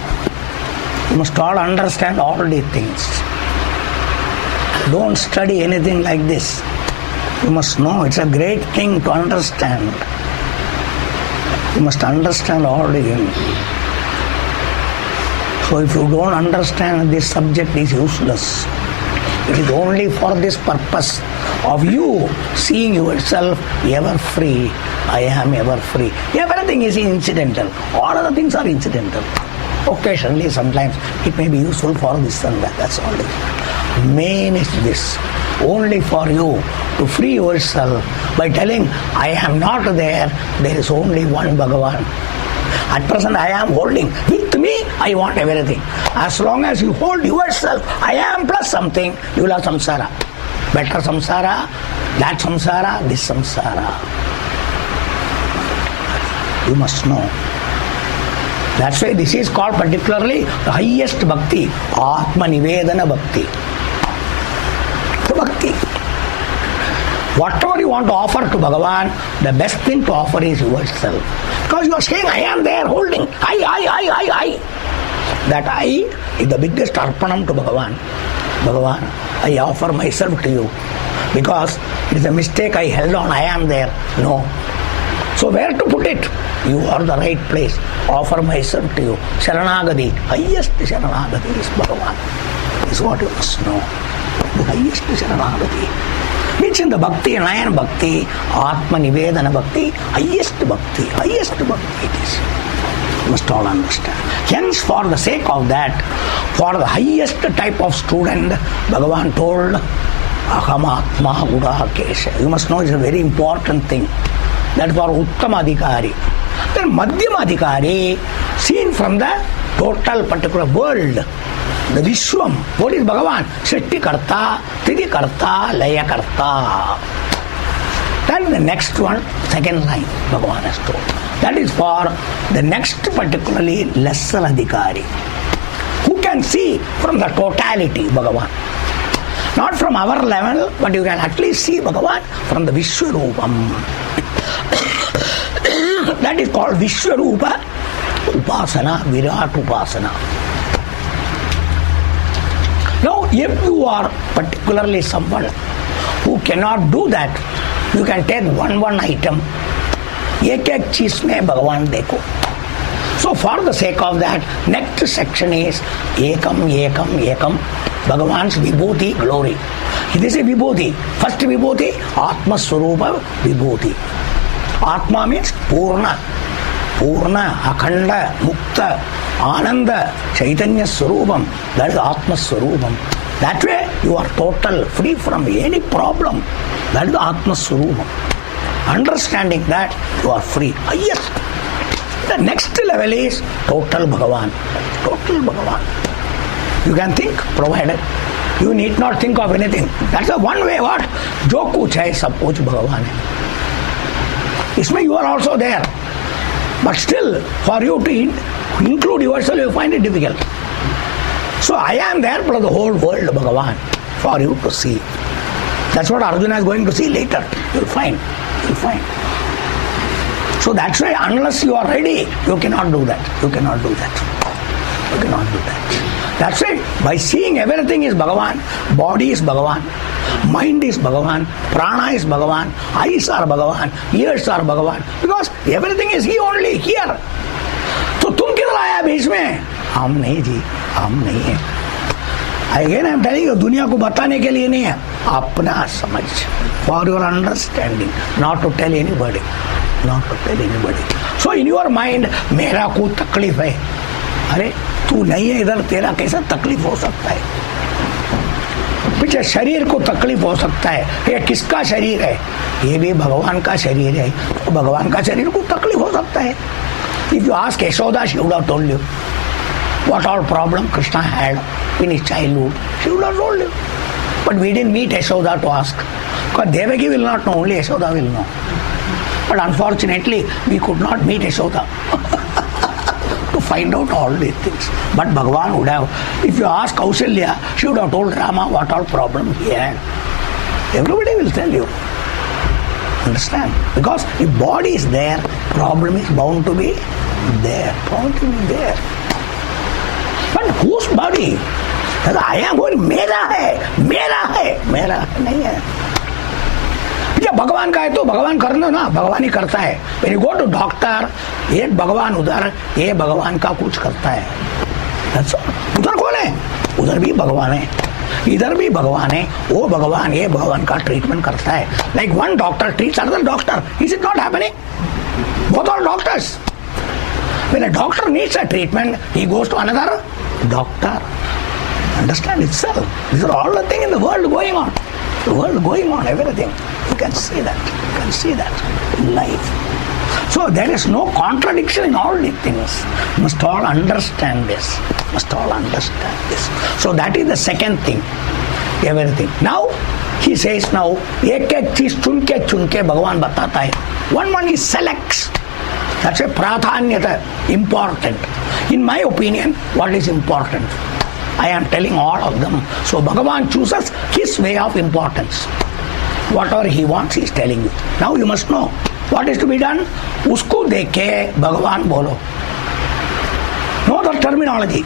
You must all understand all these things. Don't study anything like this. You must know it's a great thing to understand. You must understand all the things. So if you don't understand, this subject is useless. It is only for this purpose of you seeing yourself ever free. I am ever free. Everything is incidental. All other things are incidental. Occasionally, sometimes it may be useful for this and that. That's all it is. Main is this. Only for you to free yourself by telling, I am not there, there is only one Bhagavan. At present I am holding. With me, I want everything. As long as you hold yourself, I am plus something, you will have samsara. Better samsara, that samsara, this samsara. You must know. That's why this is called particularly the highest bhakti, Atma Nivedana Bhakti. The bhakti. Whatever you want to offer to Bhagavan, the best thing to offer is yourself. Because you are saying, I am there holding, I. That I is the biggest arpanam to Bhagavan. Bhagavan, I offer myself to you. Because it is a mistake I held on, I am there. No. So where to put it? You are the right place. Offer myself to you. Sharanagati, highest Sharanagati is Bhagavan. Is what you must know. The highest Sharanagati. Which in the Bhakti, Nayan Bhakti, Atma Nivedana Bhakti, highest Bhakti it is. You must all understand. Hence, for the sake of that, for the highest type of student, Bhagavan told, Aham Atma Gura Kesha. You must know it's a very important thing. That for Uttama Adhikari. Then Madhyama Adhikari, seen from the total particular world, the Vishwam, what is Bhagavan? Srishti Karta, Tidi Karta, Laya Karta. Then the next one, second line, Bhagavan has told. That is for the next particularly lesser Adhikari, who can see from the totality Bhagavan. Not from our level, but you can at least see Bhagavan from the Vishwarupam. That is called Vishwarupa Upasana, Virat Upasana. Now, if you are particularly someone who cannot do that, you can take one item. Ek cheez mein Bhagavan dekho. So, for the sake of that, next section is Ekam, Bhagavan's Vibhuti, glory. This is Vibhuti. First Vibhuti, Atma Swarupa Vibhuti. Atma means Purna, Akhanda, Mukta, Ananda, Chaitanya Swarupam. That is Atma Swarupam. That way you are total, free from any problem. That is Atma Swarupam. Understanding that, you are free. Yes. The next level is total Bhagavan. Total Bhagavan. You can think, provided. You need not think of anything. That's the one way what? Jo kuch hai, sab kuch Bhagavan hai. Isme you are also there. But still, for you to include yourself, you find it difficult. So I am there for the whole world, Bhagavan, for you to see. That's what Arjuna is going to see later. You'll find. So that's why unless you are ready, you cannot do that. That's why by seeing everything is Bhagavan, body is Bhagavan, mind is Bhagavan, prana is Bhagavan, eyes are Bhagavan, ears are Bhagavan, because everything is He only here. तो तुम किधर आया बीच में? हम नहीं जी, हम नहीं है. Again I am telling you, दुनिया को बताने के लिए नहीं है, अपना समझ, for your understanding, not to tell anybody. So in your mind, मेरा को तकलीफ है. अरे तू नहीं है इधर, तेरा कैसा तकलीफ हो सकता है? पीछे शरीर को तकलीफ हो सकता है. ये किसका शरीर है? ये भी भगवान का शरीर है. तो भगवान का शरीर को तकलीफ हो सकता है. If you ask Yashoda, she would have told you. what all problem Krishna had in his childhood. She would have told him. But we didn't meet Yashoda to ask. Because Devaki will not know, only Yashoda will know. But unfortunately, we could not meet Yashoda to find out all these things. But Bhagavan would have, if you ask Kausalya, she would have told Rama what all problem he had. Everybody will tell you. Understand? Because if body is there, problem is bound to be there. Bound to be there. But whose body? I am going, मेरा है नहीं है. जब भगवान का है तो भगवान कर लो ना, भगवान ही करता है. When you go to doctor, एक भगवान उधर, ये भगवान का कुछ करता है. उधर कौन है? उधर भी भगवान है, इधर भी भगवान है. वो भगवान ये भगवान का ट्रीटमेंट करता है. Like one doctor treats another doctor. Is it not happening? Both are doctors. When a doctor needs a treatment, he goes to another doctor. Understand itself. These are all the things in the world going on. The world going on, everything. You can see that. You can see that in life. So there is no contradiction in all these things. You must all understand this. Must all understand this. So that is the second thing. Everything. Now he says now, एक चीज चुन के भगवान बताता है. One he selects. That's a pradhanyata, important. In my opinion, what is important? I am telling all of them. So Bhagavan chooses his way of importance. Whatever he wants, he is telling you. Now you must know what is to be done. Usko dekhe Bhagavan bolo. Know the terminology.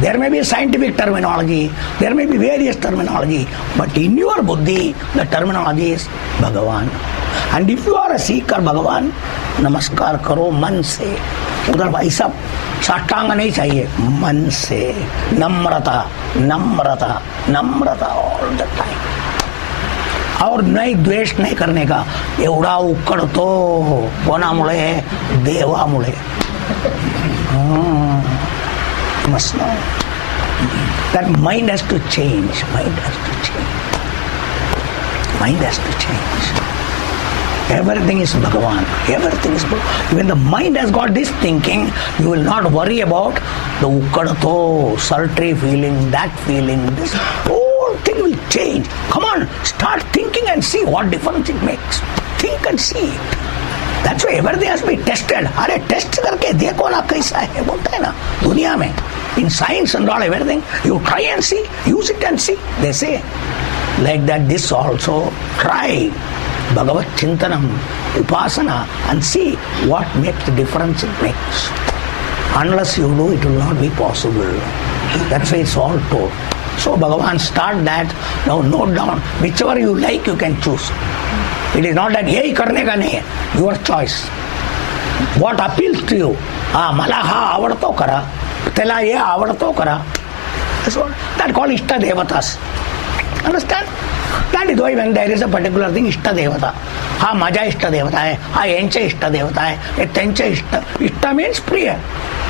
There may be a scientific terminology, there may be various terminology, but in your buddhi, the terminology is Bhagavan. And if you are a seeker, Bhagavan, नमस्कार करो मन से. उधर भाई साहब साष्टांग नहीं चाहिए, मन से नम्रता नम्रता नम्रता ऑल द टाइम. और नहीं द्वेष नहीं करने का. एवढा उकडतो कोणामुळे? देवामुळे. Must know that mind has to change. Mind has to change. Mind has to change. Everything is Bhagavan. Everything is Bhagavan. When the mind has got this thinking, you will not worry about the ukadato, sultry feeling, that feeling. This whole thing will change. Come on, start thinking and see what difference it makes. Think and see. That's why everything has to be tested. अरे test करके देखो ना कैसा है, बोलता है ना दुनिया में. In science and all everything, you try and see, use it and see. They say like that. This also try. Bhagavat Chintanam, Upasana, and see what makes the difference it makes. Unless you do, it will not be possible. That's why it's all told. So Bhagavan start that. Now note down. Whichever you like, you can choose. It is not that यही करने का नहीं है. Your choice. What appeals to you? मला हा आवडतो करा, त्याला ये आवडतो करा. That's what that called Ishta Devatas. Understand? That is why when there is a particular thing, Ishta Devata. हा माझा इष्ट देवता है, हा यांचे इष्ट देवता है, हे त्यांचे इष्ट. इष्ट means प्रिय,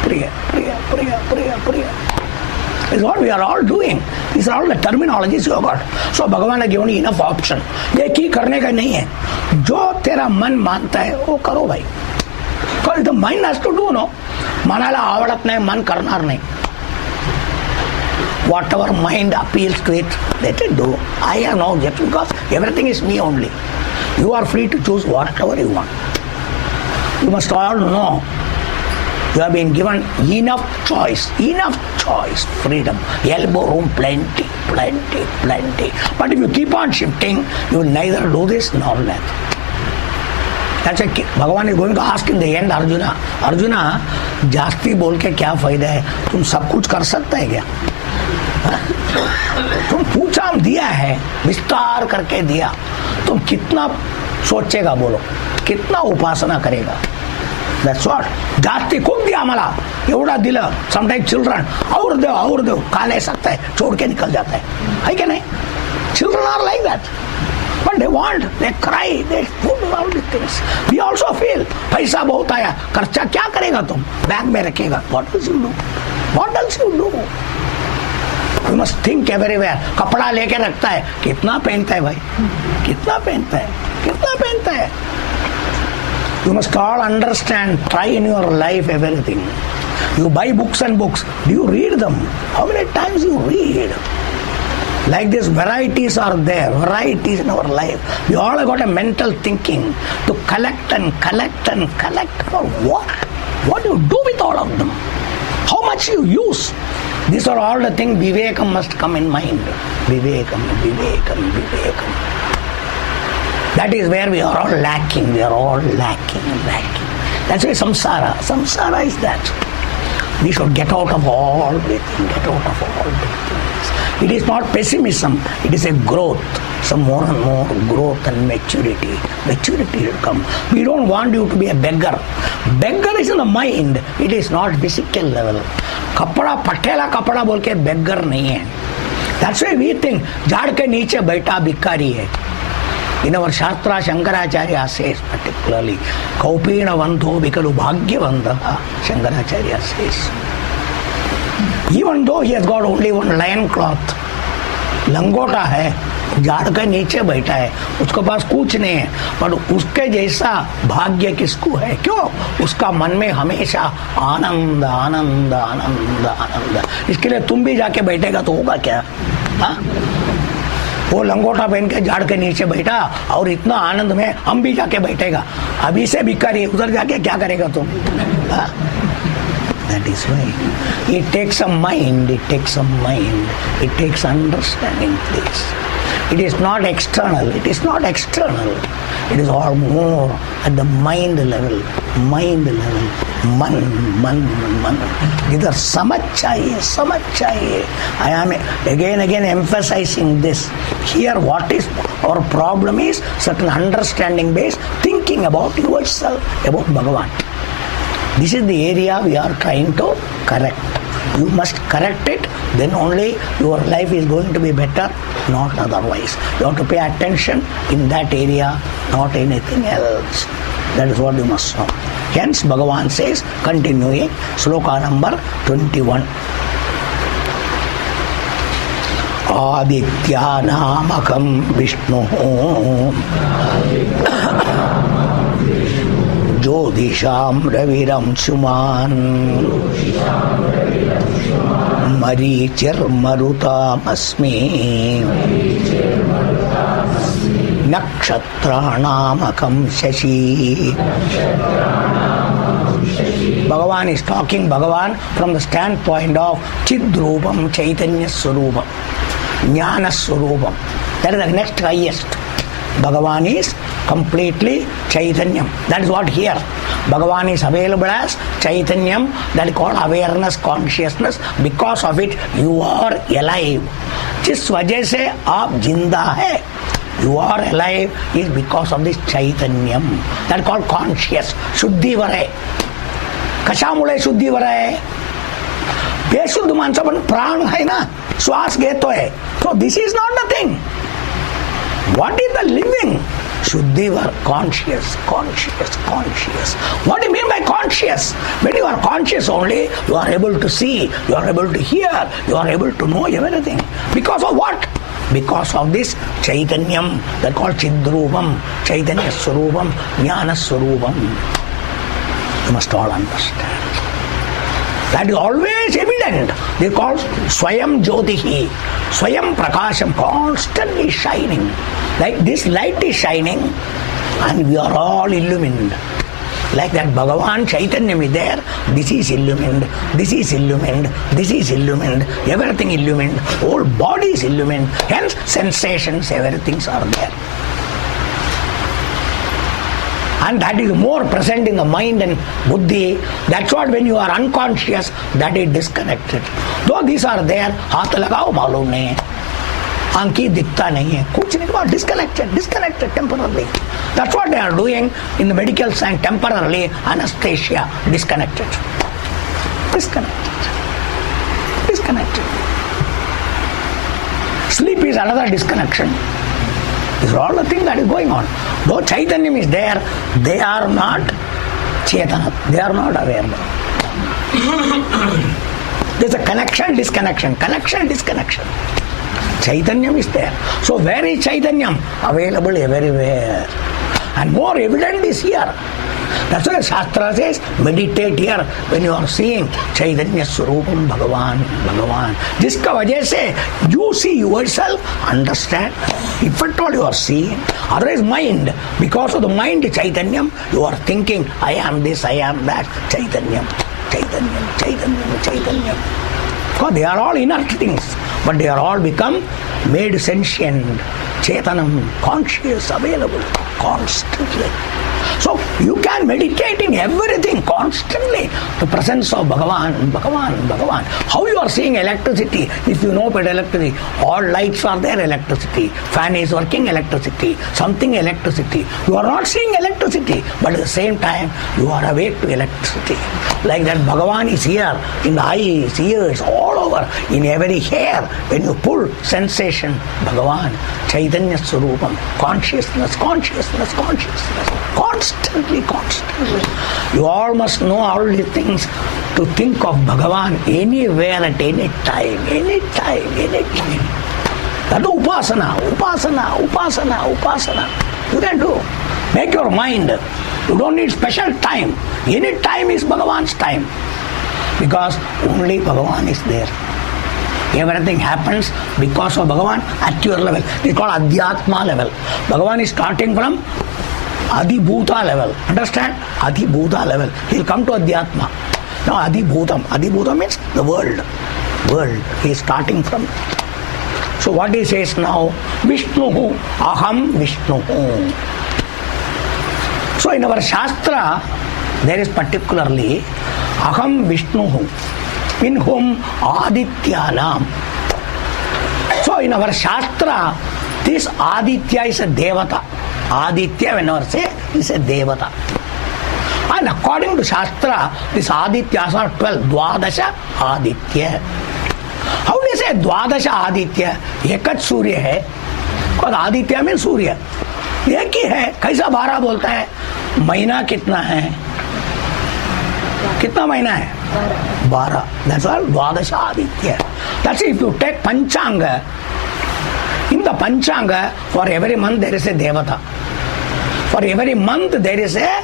प्रिय, प्रिय, प्रिय, प्रिय, प्रिय. Is what we are all doing. These are all the terminologies you have got. So Bhagavan has given you enough option. एक ही करने का नहीं है. जो तेरा मन मानता है वो करो भाई. Because the mind has to do, no. मनाला आवडत नाही, मन करणार नाही. Whatever mind appeals to it, let it do. I have no objection because everything is me only. You are free to choose whatever you want. You must all know. You have been given enough choice, freedom, elbow room, plenty, plenty, plenty. But if you keep on shifting, you will neither do this nor that. That's why Bhagavan is going to ask in the end Arjuna, Arjuna, जास्ती बोल के क्या फायदा है? तुम सब कुछ कर सकता है क्या? तुम पूछा दिया है, विस्तार करके दिया. तुम कितना सोचेगा बोलो, कितना उपासना करेगा? That's what. जास्ती खूब दिया मला, एवढा दिलं. Sometimes children, और दो, खा नहीं सकता है, छोड़ के निकल जाता है क्या नहीं? Children are like that. But they want, they cry, they put all these things. We also feel, पैसा बहुत आया, खर्चा क्या करेगा तुम? बैग में रखेगा. What else you do? What else you do? You must think everywhere. कपड़ा लेके रखता है, कितना पहनता है भाई? कितना पहनता है? कितना पहनता है? You must all understand, try in your life everything. You buy books and books. Do you read them? How many times you read? Like this, varieties are there, varieties in our life. We all have got a mental thinking to collect and collect and collect. For what? What do you do with all of them? How much you use? These are all the things Vivekam must come in mind. Vivekam, Vivekam, Vivekam. That is where we are all lacking. We are all lacking and lacking. That's why samsara. Samsara is that. We should get out of all the things. Get out of all the things. It is not pessimism. It is a growth. Some more and more growth and maturity. Maturity will come. We don't want you to be a beggar. Beggar is in the mind. It is not physical level. Kapda, patela kapda बोल के beggar नहीं है. That's why we think झाड़ के नीचे बैठा भिखारी है. In our Shastra, Shankaracharya says particularly, Kaupina Vandho Vikalu Bhagyavandha, Shankaracharya says. Even though he has got only one lion cloth, लंगोटा है, झाड़ के नीचे बैठा है, उसके पास कुछ नहीं है, पर उसके जैसा भाग्य किसको है? क्यों? उसका मन में हमेशा आनंद आनंद आनंद आनंद. इसके लिए तुम भी जाके बैठेगा तो होगा क्या? हाँ? वो लंगोटा पहन के झाड़ के नीचे बैठा और इतना आनंद में हम भी जाके बैठेगा. अभी से भिखारी उधर जाके क्या करेगा तुम? That is why it takes a mind, it takes a mind, it takes understanding place. It is not external, it is not external. It is all more at the mind level, man. Idhar samajh chahiye. I am again emphasizing this. Here what is our problem is certain understanding based thinking about yourself, about Bhagavan. This is the area we are trying to correct. You must correct it, then only your life is going to be better, not otherwise. You have to pay attention in that area, not anything else. That is what you must know. Hence, Bhagavan says, continuing, sloka number 21. Aditya-namakam Vishnu Jodhisham Raviram Suman Marichir Marutam Asmi Nakshatra-namakam Shashi. Bhagavan is talking Bhagavan from the standpoint of Chidrupam Chaitanya Swarupam, Jnana Swarupam. That is the next highest. Bhagavan is completely Chaitanyam. That is what here. Bhagavan is available as Chaitanyam, that is called awareness, consciousness. Because of it, you are alive. जिस वजह से आप जिंदा है, you are alive is because of this Chaitanyam. That is called conscious. शुद्धिवर है. कशामुळे शुद्धिवर है? बेशुद्ध माणसं पण प्राण है ना, श्वास घेतोय. So this is not the thing. What is the living? Shuddhivar, conscious. What do you mean by conscious? When you are conscious only, you are able to see, you are able to hear, you are able to know everything. Because of what? Because of this Chaitanyam, that called Chidrupam, Chaitanya Swarupam, Jnana Swarupam. You must all understand. That is always evident. They call Swayam Jyotihi, Swayam Prakasham, constantly shining. Like this light is shining and we are all illumined. Like that Bhagavan Chaitanyam is there, this is illumined, this is illumined, this is illumined, everything illumined, whole body is illumined, hence sensations, everything are there. And that is more present in the mind and buddhi. That's what when you are unconscious, that is disconnected. Though these are there, हाथ लगाओ मालूम नहीं है, आंखी दिखता नहीं है, कुछ नहीं, about disconnected temporarily. That's what they are doing in the medical science, temporarily anesthesia, disconnected. Sleep is another disconnection. This is all the thing that is going on. Though Chaitanyam is there, they are not Chetana, they are not aware. There is a connection, disconnection. Chaitanyam is there. So where is Chaitanyam? Available everywhere. And more evident is here. That's why Shastra says, meditate here when you are seeing Chaitanya Swarupam Bhagavan. जिसका वजह से you see yourself, understand. If at all you are seeing, otherwise mind, because of the mind Chaitanyam, you are thinking, I am this, I am that, Chaitanyam. Because they are all inert things, but they are all become made sentient, Chetanam, conscious, available, constantly. So you can meditate in everything constantly. The presence of Bhagavan. How you are seeing electricity? If you know about electricity, all lights are there, electricity. Fan is working, electricity. Something electricity. You are not seeing electricity, but at the same time, you are awake to electricity. Like that Bhagavan is here in the eyes, ears, all over, in every hair. When you pull sensation, Bhagavan, Chaitanya Swarupam, consciousness. Constantly. You all must know all these things to think of Bhagavan anywhere at any time. That upasana. You can do. Make your mind. You don't need special time. Any time is Bhagavan's time. Because only Bhagavan is there. Everything happens because of Bhagavan at your level. It's called Adhyatma level. Bhagavan is starting from Adhibhuta level. Understand? Adhibhuta level. He'll come to Adhyatma. Now Adhibhutam. Adhibhutam means the world. He is starting from. So what he says now? Vishnu. Aham Vishnu. So in our Shastra, there is particularly Aham Vishnu, in whom Adityanam. So in our Shastra, this Aditya is a Devata. Aditya, whenever say, is a Devata. And according to Shastra, these Adityas are 12. Dwadasha Aditya. How do you say Dwadasha Aditya? Ekat Surya hai. Because Aditya means Surya. एक ही है. कैसा 12 बोलता है? महीना कितना है? कितना महीना है? 12. That's all Dwadasha Aditya. That's if you take Panchanga. In the Panchanga, for every month there is a Devata. For every month there is a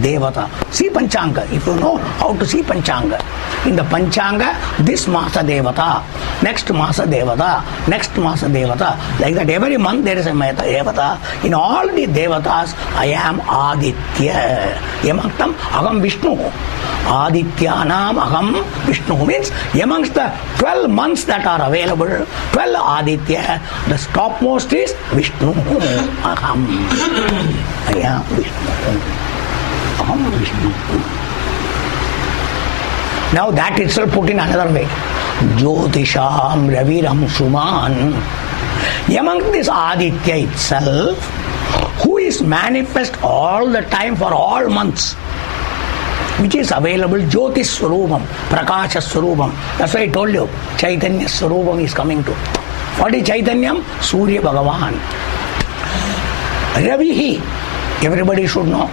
Devata. See Panchanga. If you know how to see Panchanga. In the Panchanga, this Masa Devata, next Masa Devata, next Masa Devata. Like that every month there is a Devata. In all the Devatas, I am Aditya. Amongst them, Aham Vishnu. Adityanam Aham Vishnu means amongst the 12 months that are available, 12 Aditya, the topmost is Vishnu. Aham. I am Vishnu. Aham Vishnu. Now that itself put in another way. Jyotisham Raviram Suman. Among this Aditya itself, who is manifest all the time for all months, which is available, Jyotish Swarupam, Prakasha Swarupam. That's why I told you, Chaitanya Swarupam is coming to. What is Chaitanyam? Surya Bhagavan. Ravi, everybody should know.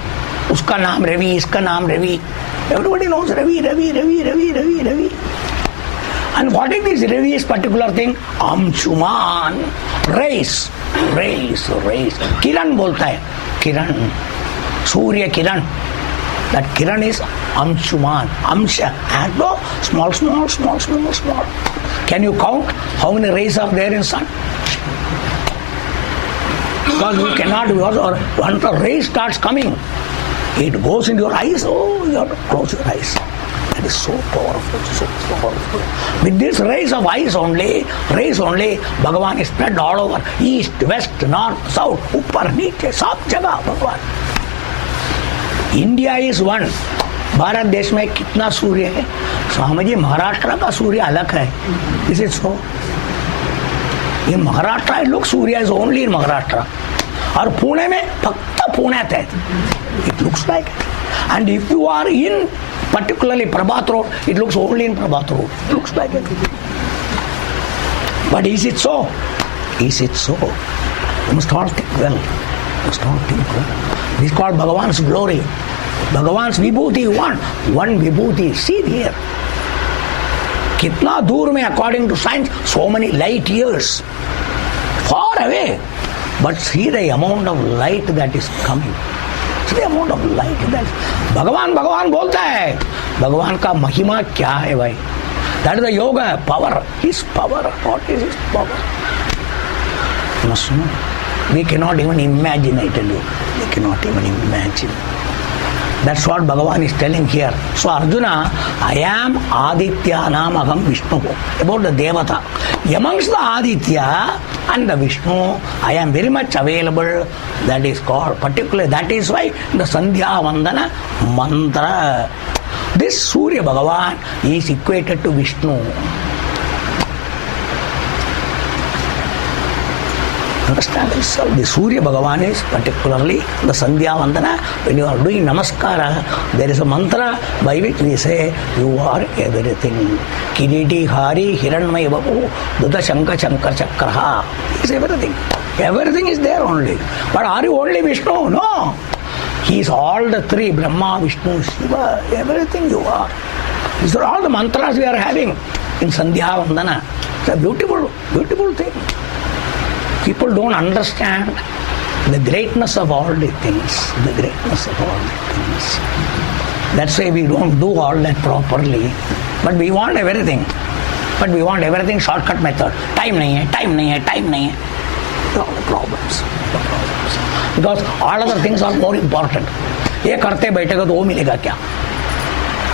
Uska naam Ravi, iska naam Ravi. Everybody knows Ravi. And what is this Ravi is particular thing? Amshuman. Rays. Kiran bolta hai. Kiran. Surya Kiran. That Kiran is Amshuman. Amsha. And small. Can you count how many rays are there in sun? Because you cannot, or once the ray starts coming, it goes into your eyes. Oh, you have to close your eyes. That is so powerful. With these rays of eyes only, Bhagavan is spread all over. East, west, north, south, upar, niche, sab jagah Bhagavan. India is one. Bharat देश में कितना सूर्य है? स्वामी जी महाराष्ट्र का सूर्य अलग है. Is it so? In Maharashtra, look, Surya is only in Maharashtra. और पुणे में फक्त पुण्यात है. It looks like it. And if you are in particularly Prabhat Road, it looks only in Prabhat Road. It looks like it. But is it so? Is it so? You must all think well. This is called Bhagavan's glory. Bhagavan's vibhuti, one vibhuti. See here. कितना दूर में according to science, so many light years. Far away. But see the amount of light that is coming. That's the amount of light that भगवान भगवान बोलता है. भगवान का महिमा क्या है भाई? That is the yoga power. His power. What is his power? You must know. We cannot even imagine. I tell you, we cannot even imagine. That's what Bhagavan is telling here. So Arjuna, I am Adityanam Aham Vishnu. About the Devata. Amongst the Aditya and the Vishnu, I am very much available. That is called, particularly, that is why the Sandhya Vandana mantra. This Surya Bhagavan is equated to Vishnu. Understand this? So the Surya Bhagavan is particularly the Sandhya Vandana. When you are doing Namaskara, there is a mantra by which we say, you are everything. Kiriti Hari Hiranmaya Babu Duda Shankar Shankar Chakraha. He is everything. Everything is there only. But are you only Vishnu? No. He is all the three, Brahma, Vishnu, Shiva, everything you are. These are all the mantras we are having in Sandhya Vandana. It's a beautiful, beautiful thing. People don't understand the greatness of all the things. The greatness of all the things. That's why we don't do all that properly. But we want everything. But we want everything shortcut method. Time nahi hai, time nahi hai, time nahi hai. All the problems. The problems. Because all other things are more important. ये करते बैठेगा तो वो मिलेगा क्या?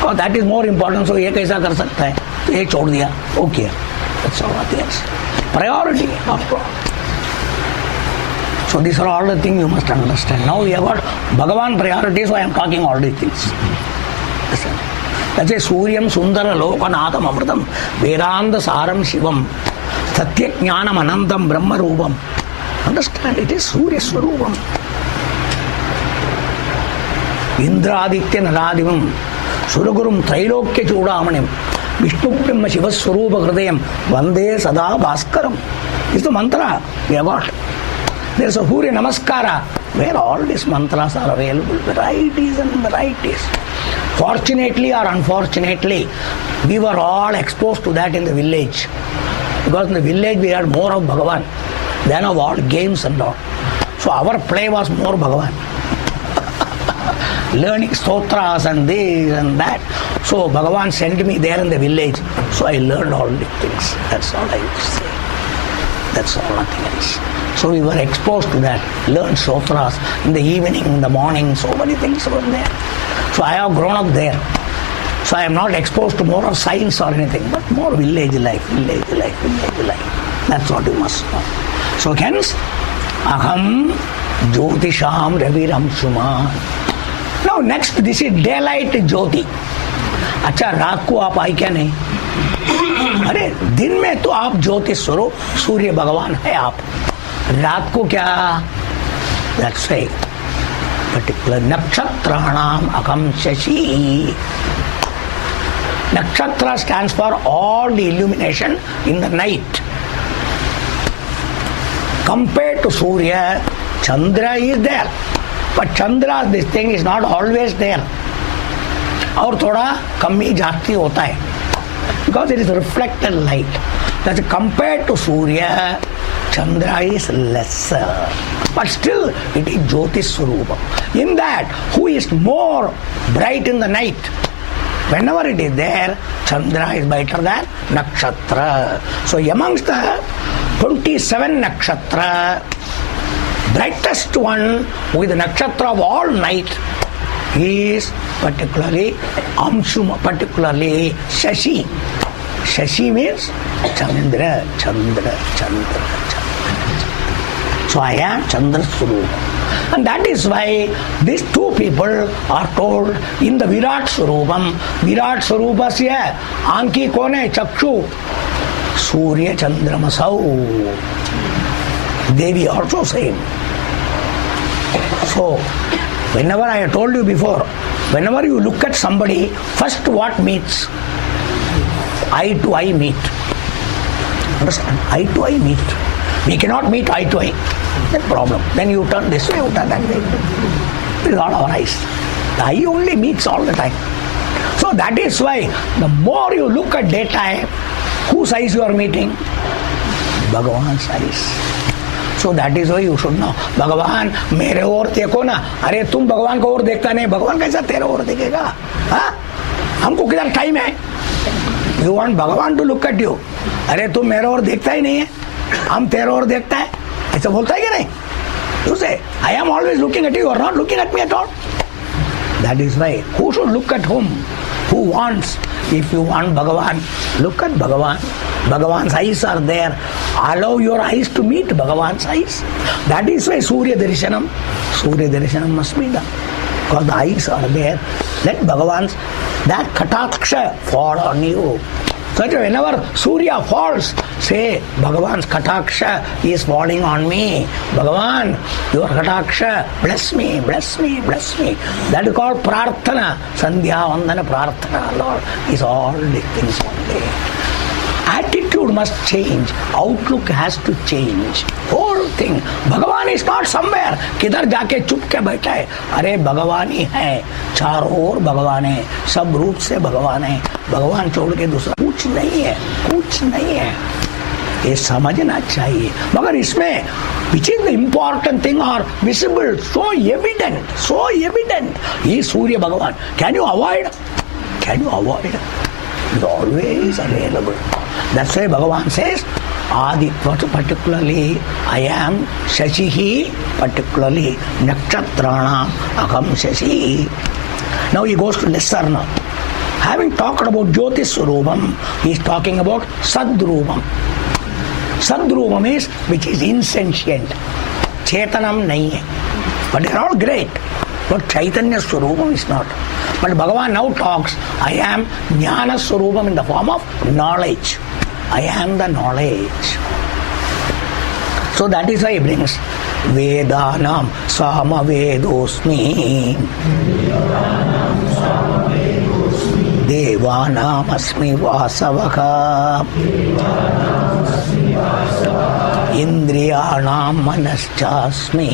और that is more important. So ये कैसा कर सकता है? तो ये छोड़ दिया. वो किया. That's all nothing else. Priority after all. So these are all the things you must understand. Now we have got Bhagavan priority, so I am talking all these things. Listen. That's a Suryam Sundara Lokanatham Amritam Vedanta Saram Shivam Satya Jnanam Anantam Brahma Rupam. Understand, it is Surya Swarupam. Indraditya Naradivam Suragurum Trailokya Chudamanim Vishnu Brahma Shiva Swarupa Hridayam Vande Sada Bhaskaram. This is the mantra we have got. There is a Surya Namaskara where all these mantras are available. Varieties and varieties. Fortunately or unfortunately, we were all exposed to that in the village. Because in the village we had more of Bhagavan than of all games and all. So our play was more Bhagavan. Learning stotras and this and that. So Bhagavan sent me there in the village. So I learned all these things. That's all I would say. That's all, nothing else. So we were exposed to that. Learned stotras in the evening, in the morning. So many things were there. So I have grown up there. So I am not exposed to more of science or anything, but more village life, village life, village life. That's what you must know. So hence, Aham Jyotisham Raviram Suman. Now next, this is daylight Jyoti. अच्छा रात को आप आई क्या नहीं? अरे दिन में तो आप ज्योति स्वरूप सूर्य भगवान है आप. रात को क्या? That's right. Particular Nakshatranam Aham Shashi. Nakshatra stands for all the illumination in the night. Compared to Surya, Chandra is there. But Chandra, this thing is not always there. और थोड़ा कमी जाती होता है. Because it is reflected light. That's compared to Surya, Chandra is lesser. But still, it is Jyotish Swarupa. In that, who is more bright in the night? Whenever it is there, Chandra is brighter than Nakshatra. So amongst the 27 Nakshatra, brightest one with the Nakshatra of all night is particularly Amshuma, particularly Shashi. Shashi means Chandra, Chandra, Chandra, Chandra. So I am Chandra Swarupa. And that is why these two people are told in the Virat Swarupam. Virat Swarupasya Anki Kone Chakshu Surya Chandramasau. Devi also same. So whenever I told you before, whenever you look at somebody, first what meets? Eye to eye meet. Understand? Eye to eye meet. We cannot meet eye to eye. That's the problem. Then you turn this way, you turn that way. It is all our eyes. The eye only meets all the time. So that is why the more you look at daytime, whose eyes you are meeting? Bhagavan's eyes. So that is why you should know. भगवान मेरे ओर देखो ना. अरे तुम भगवान को और देखता नहीं, भगवान कैसा तेरे ओर देखेगा? हाँ, हमको किधर टाइम है? You want भगवान to look at you. अरे तुम मेरे ओर देखता ही नहीं है, हम तेरे ओर देखता है, ऐसा बोलता है कि नहीं? You say, I am always looking at you, you are not looking at me at all. That is why, who should look at whom? Who wants? If you want Bhagavan, look at Bhagavan. Bhagavan's eyes are there. Allow your eyes to meet Bhagavan's eyes. That is why Surya Darshanam must be done. Because the eyes are there. Let Bhagavan's, that Kataksha fall on you. So whenever Surya falls, say, Bhagavan's Kataksha is falling on me. Bhagavan, your Kataksha, bless me, bless me, bless me. That is called Prarthana. Sandhya, Vandana, Prarthana, Lord, is all the things only. Attitude must change. Outlook has to change. Whole thing. भगवान is not somewhere. किधर जाके चुप के बैठा है. अरे भगवान ही है. चारों ओर भगवान है. सब रूप से भगवान है. भगवान छोड़ के दूसरा कुछ नहीं है. कुछ नहीं है. ये समझना चाहिए. मगर इसमें which is the important thing or visible, so evident, he is Surya Bhagavan. Can you avoid? Can you avoid? He is always available. That's why Bhagavan says, Adi, particularly I am Shashihi, particularly Nakshatranam Aham Shashi. Now he goes to lesser now. Having talked about Jyotis Rupam, he is talking about Sadrupam. Sadrupam is which is insentient. Chetanam nahi hai. But they are all great. But Chaitanya Swarupam is not. But Bhagavan now talks, I am Jnana Swarupam in the form of knowledge. I am the knowledge. So that is why he brings Vedanam Samavedosmi Devanam Asmi Vasavaka Indriyanam Manaschasmi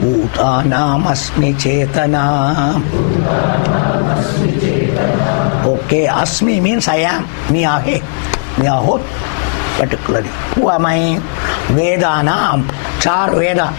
Bhutanam Asmi Chetana. Okay, Asmi means I am. Me ahe. Me ahot. Particularly. Who am I? Vedanam. Char Veda.